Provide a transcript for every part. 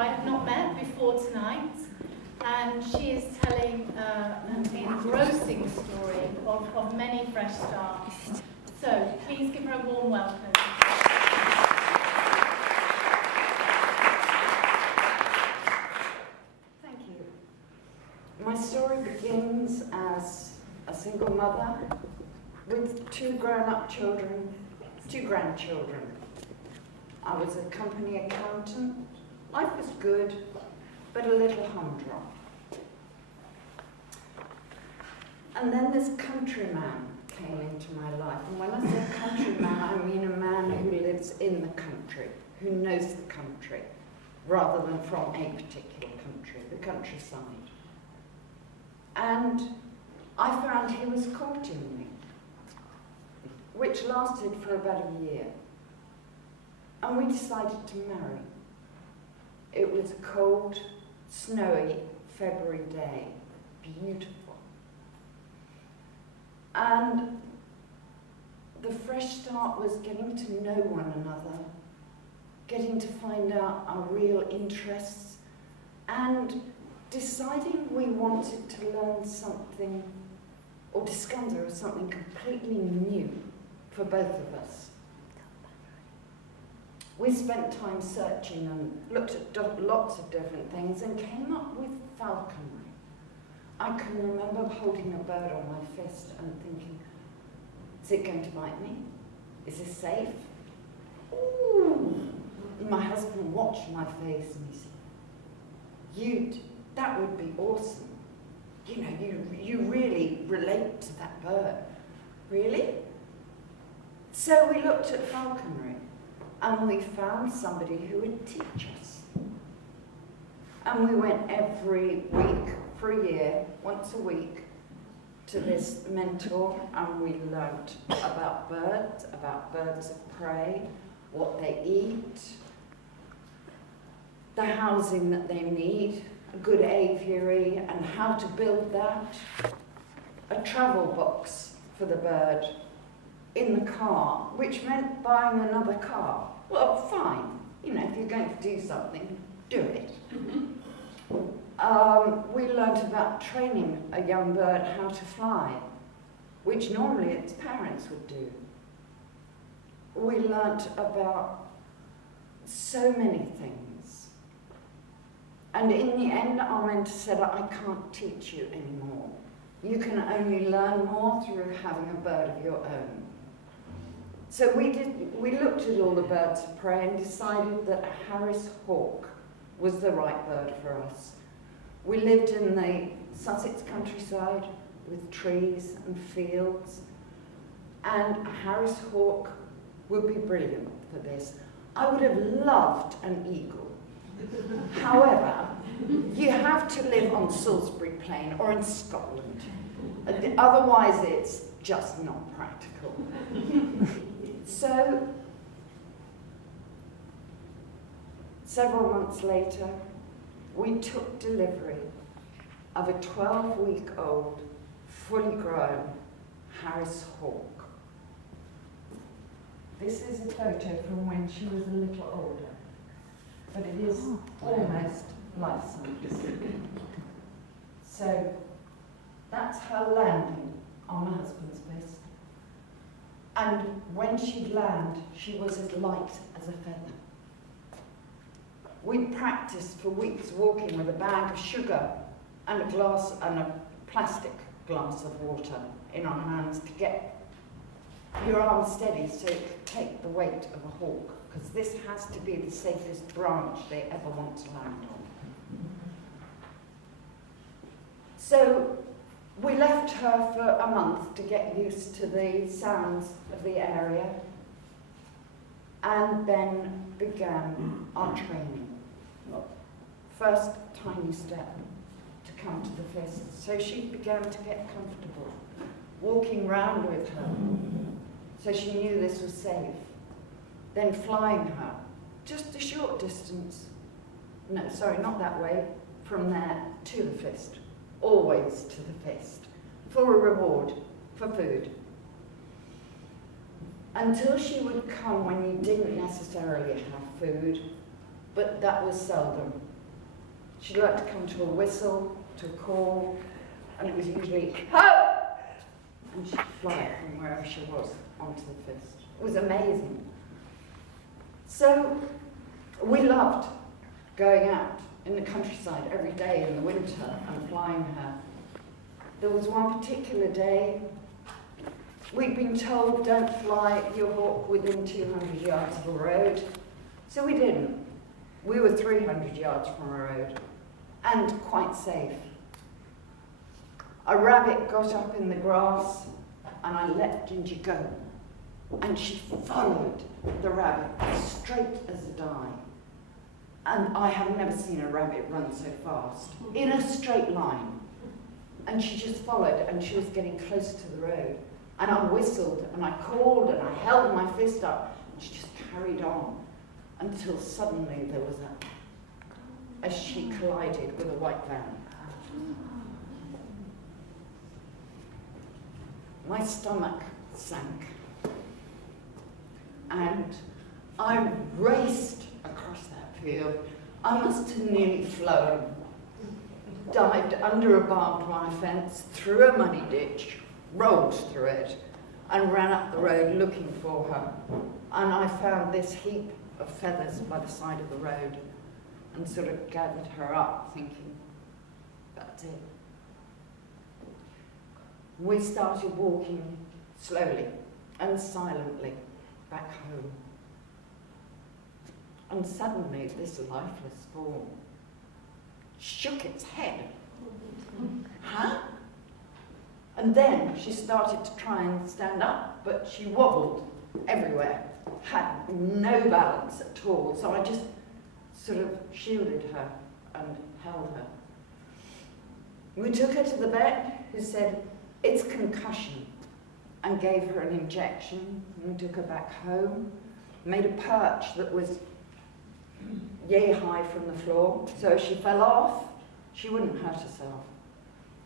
I have not met before tonight, and she is telling an engrossing story of many fresh starts. So please give her a warm welcome. Thank you. My story begins as a single mother with 2 grown-up children, 2 grandchildren. I was a company accountant. Life was good, but a little humdrum. And then this countryman came into my life. And when I say countryman, I mean a man who lives in the country, who knows the country, rather than from a particular country, the countryside. And I found he was courting me, which lasted for about a year. And we decided to marry. It was a cold, snowy February day, beautiful. And the fresh start was getting to know one another, getting to find out our real interests, and deciding we wanted to learn something or discover something completely new for both of us. We spent time searching and looked at lots of different things and came up with falconry. I can remember holding a bird on my fist and thinking, is it going to bite me? Is this safe? Ooh. And my husband watched my face and he said, that would be awesome. You know, you really relate to that bird. Really? So we looked at falconry and we found somebody who would teach us. And we went every week for a year, once a week, to this mentor, and we learnt about birds of prey, what they eat, the housing that they need, a good aviary, and how to build that, a travel box for the bird in the car, which meant buying another car. Well, fine, you know, if you're going to do something, do it. We learnt about training a young bird how to fly, which normally its parents would do. We learnt about so many things. And in the end, our mentor said, I can't teach you anymore. You can only learn more through having a bird of your own. So we looked at all the birds of prey and decided that a Harris hawk was the right bird for us. We lived in the Sussex countryside with trees and fields, and a Harris hawk would be brilliant for this. I would have loved an eagle. However, you have to live on Salisbury Plain or in Scotland. Otherwise, it's just not practical. So, several months later, we took delivery of a 12-week-old, fully grown Harris hawk. This is a photo from when she was a little older, but it is almost life-size. So that's her landing on my husband's fist. And when she'd land, she was as light as a feather. We practiced for weeks walking with a bag of sugar and a plastic glass of water in our hands to get your arm steady so it could take the weight of a hawk, because this has to be the safest branch they ever want to land on. So we left her for a month to get used to the sounds of the area, and then began our training. First tiny step to come to the fist. So she began to get comfortable, walking round with her, so she knew this was safe. Then flying her, just a short distance, no, sorry, not that way, from there to the fist, always to the fist, for a reward, for food. Until she would come when you didn't necessarily have food, but that was seldom. She'd like to come to a whistle, to a call, and it was usually, ho! And she'd fly from wherever she was onto the fist. It was amazing. So we loved going out in the countryside every day in the winter and flying her. There was one particular day, we'd been told don't fly your hawk within 200 yards of a road, so we didn't. We were 300 yards from a road, and quite safe. A rabbit got up in the grass, and I let Ginger go, and she followed the rabbit straight as a die. And I have never seen a rabbit run so fast, in a straight line. And she just followed, and she was getting closer to the road. And I whistled, and I called, and I held my fist up, and she just carried on until suddenly there was as she collided with a white van. My stomach sank, and I raced across that field. I must have nearly flown, dived under a barbed wire fence, through a muddy ditch, rolled through it, and ran up the road looking for her. And I found this heap of feathers by the side of the road and sort of gathered her up, thinking, that's it. We started walking slowly and silently back home. And suddenly this lifeless form shook its head. Huh? And then she started to try and stand up, but she wobbled everywhere, had no balance at all. So I just sort of shielded her and held her. We took her to the vet, who said, it's concussion, and gave her an injection. And we took her back home, made a perch that was yay high from the floor, so if she fell off, she wouldn't hurt herself.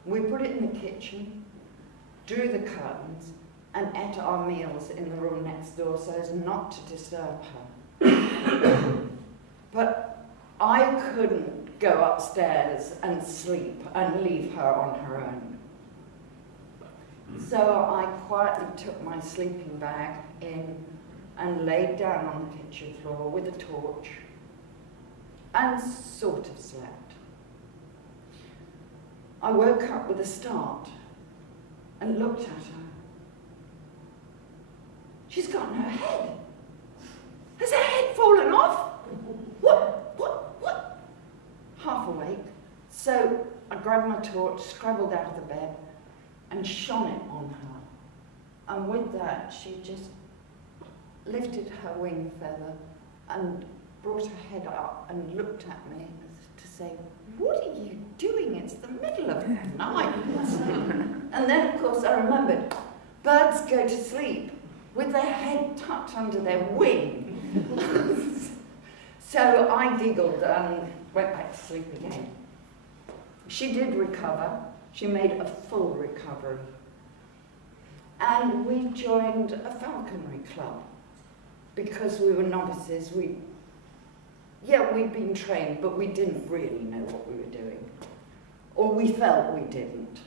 We put it in the kitchen, drew the curtains, and ate our meals in the room next door so as not to disturb her. But I couldn't go upstairs and sleep and leave her on her own. So I quietly took my sleeping bag in and laid down on the kitchen floor with a torch and sort of slept. I woke up with a start and looked at her. She's gotten her head. Has her head fallen off? What? Half awake. So I grabbed my torch, scrabbled out of the bed, and shone it on her. And with that, she just lifted her wing feather and brought her head up and looked at me to say, what are you doing? It's the middle of the night. And then, of course, I remembered, birds go to sleep with their head tucked under their wing. So I giggled and went back to sleep again. She did recover. She made a full recovery. And we joined a falconry club because we were novices. We'd been trained, but we didn't really know what we were doing. Or we felt we didn't.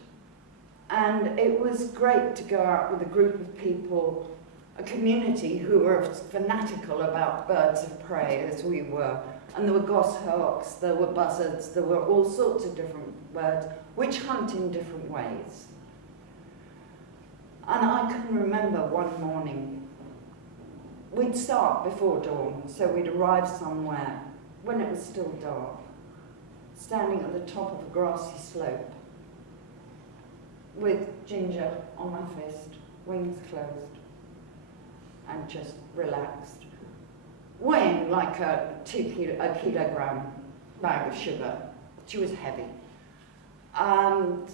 And it was great to go out with a group of people, a community who were as fanatical about birds of prey as we were. And there were goshawks, there were buzzards, there were all sorts of different birds, which hunt in different ways. And I can remember one morning, we'd start before dawn, so we'd arrive somewhere when it was still dark, standing at the top of a grassy slope, with Ginger on my fist, wings closed, and just relaxed, weighing like a kilogram bag of sugar. She was heavy. And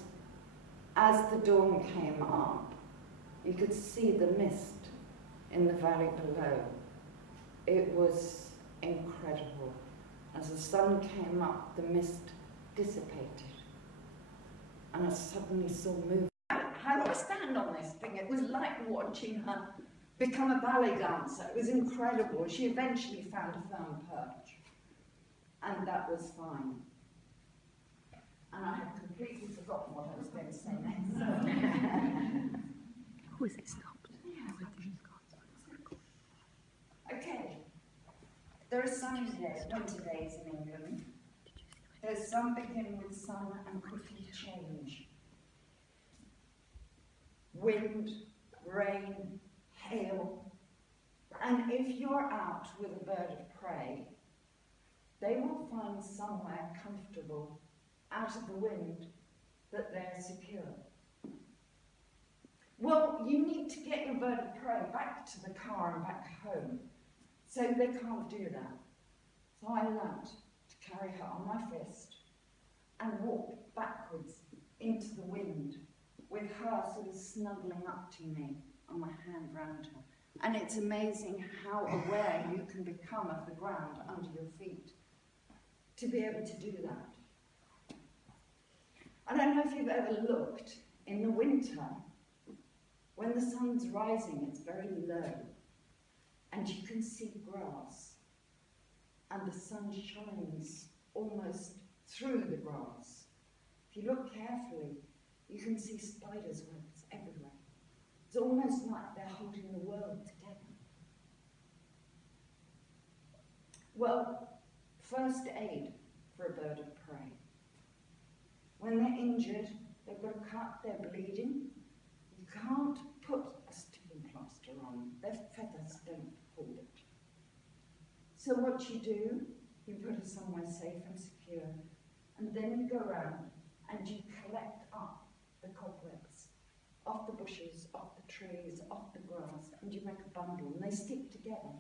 as the dawn came up, you could see the mist in the valley below. It was incredible. As the sun came up, the mist dissipated. And I suddenly saw movement. How do I stand on this thing? It was like watching her become a ballet dancer. It was incredible. She eventually found a firm perch. And that was fine. And I had completely forgotten what I was going to say next. Who is it stopped? Okay. There are sunny days, winter days in England. There's some begin with sun and quickly change. Wind, rain, hail. And if you're out with a bird of prey, they will find somewhere comfortable out of the wind that they're secure. Well, you need to get your bird of prey back to the car and back home, so they can't do that. So I learnt to carry her on my fist and walk backwards into the wind with her sort of snuggling up to me on my hand round her. And it's amazing how aware you can become of the ground under your feet to be able to do that. I don't know if you've ever looked in the winter, when the sun's rising, it's very low, and you can see grass, and the sun shines almost through the grass. If you look carefully, you can see spiders' webs everywhere. It's almost like they're holding the world together. Well, first aid for a bird of prey. When they're injured, they've got a cut, they're bleeding. You can't put a sticking plaster on. Their feathers don't hold it. So what you do, you put her somewhere safe and secure, and then you go around and you collect up the cobwebs off the bushes, off the trees, off the grass, and you make a bundle, and they stick together.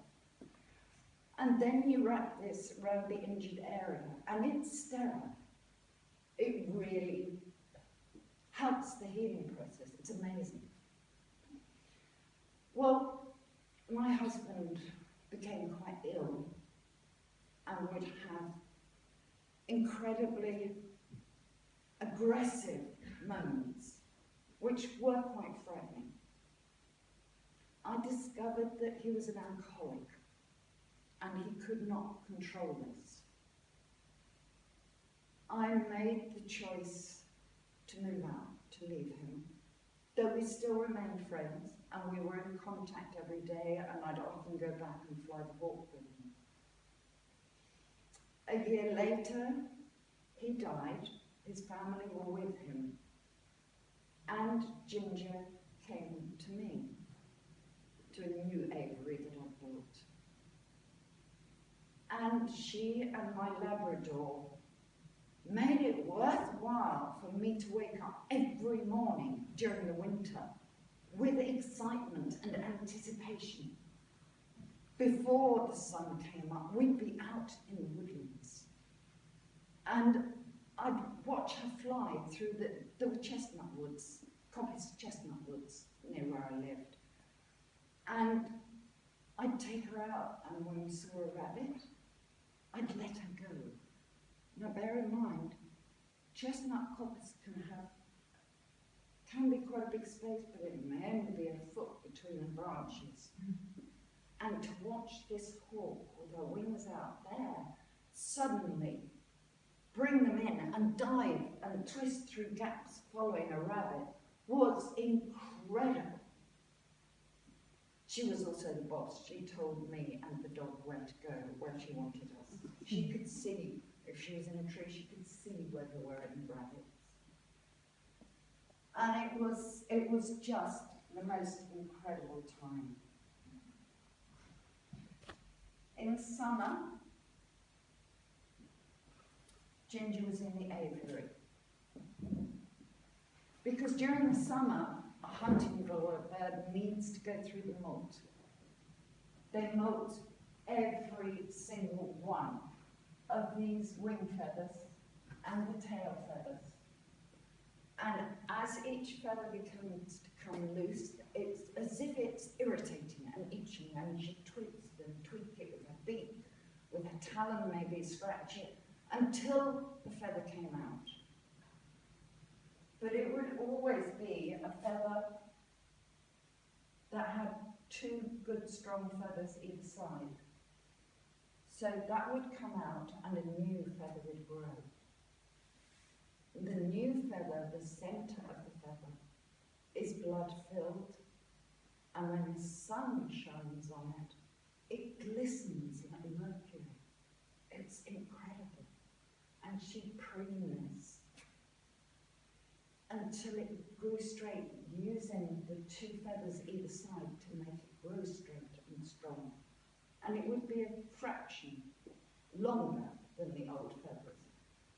And then you wrap this around the injured area, and it's sterile. It really helps the healing process. It's amazing. Well, my husband became quite ill and would have incredibly aggressive moments, which were quite frightening. I discovered that he was an alcoholic and he could not control this. I made the choice to move out, to leave him, though we still remained friends and we were in contact every day, and I'd often go back and fly the hawk with him. A year later, he died. His family were with him. And Ginger came to me, to a new aviary that I built. And she and my Labrador made it worthwhile for me to wake up every morning during the winter with excitement and anticipation. Before the sun came up, we'd be out in the woodlands. And I'd watch her fly through the chestnut woods, coppice chestnut woods near where I lived. And I'd take her out, and when we saw a rabbit, I'd let her go. Now bear in mind, chestnut coppice can be quite a big space, but it may only be a foot between the branches. And to watch this hawk with her wings out there, suddenly bring them in and dive and twist through gaps following a rabbit, was incredible. She was also the boss. She told me and the dog where to go, where she wanted us. She could see, if she was in a tree, she could see where there were any rabbits. And it was just the most incredible time. In summer, Ginger was in the aviary. Because during the summer, a hunting bird needs to go through the molt. They molt every single one of these wing feathers and the tail feathers. And as each feather begins to come loose, it's as if it's irritating and itching, and she twigs and tweak it with her beak, with her talon maybe scratch it, until the feather came out. But it would always be a feather that had two good strong feathers either side. So that would come out and a new feather would grow. The new feather, the centre of the feather, is blood-filled, and when the sun shines on it, it glistens like mercury. It's incredible. And she pruned this until it grew straight, using the two feathers either side to make it grow straight and strong. And it would be a fraction longer than the old feathers.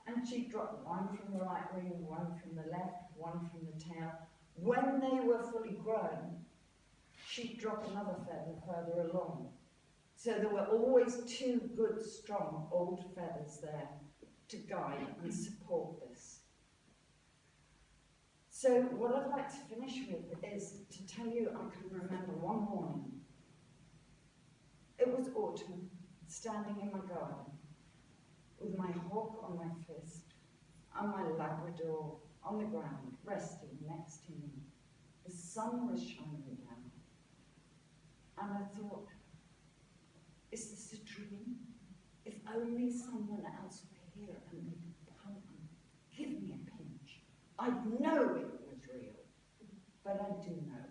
And she dropped one from the right wing, one from the left, one from the tail. When they were fully grown, she'd drop another feather further along. So there were always two good, strong old feathers there to guide and support this. So what I'd like to finish with is to tell you I can remember one morning. It was autumn, standing in my garden, with my hawk on my fist, and my Labrador on the ground, resting next to me. The sun was shining down, and I thought, is this a dream? If only someone else were here and they could come and give me a pinch, I'd know it was real. But I do know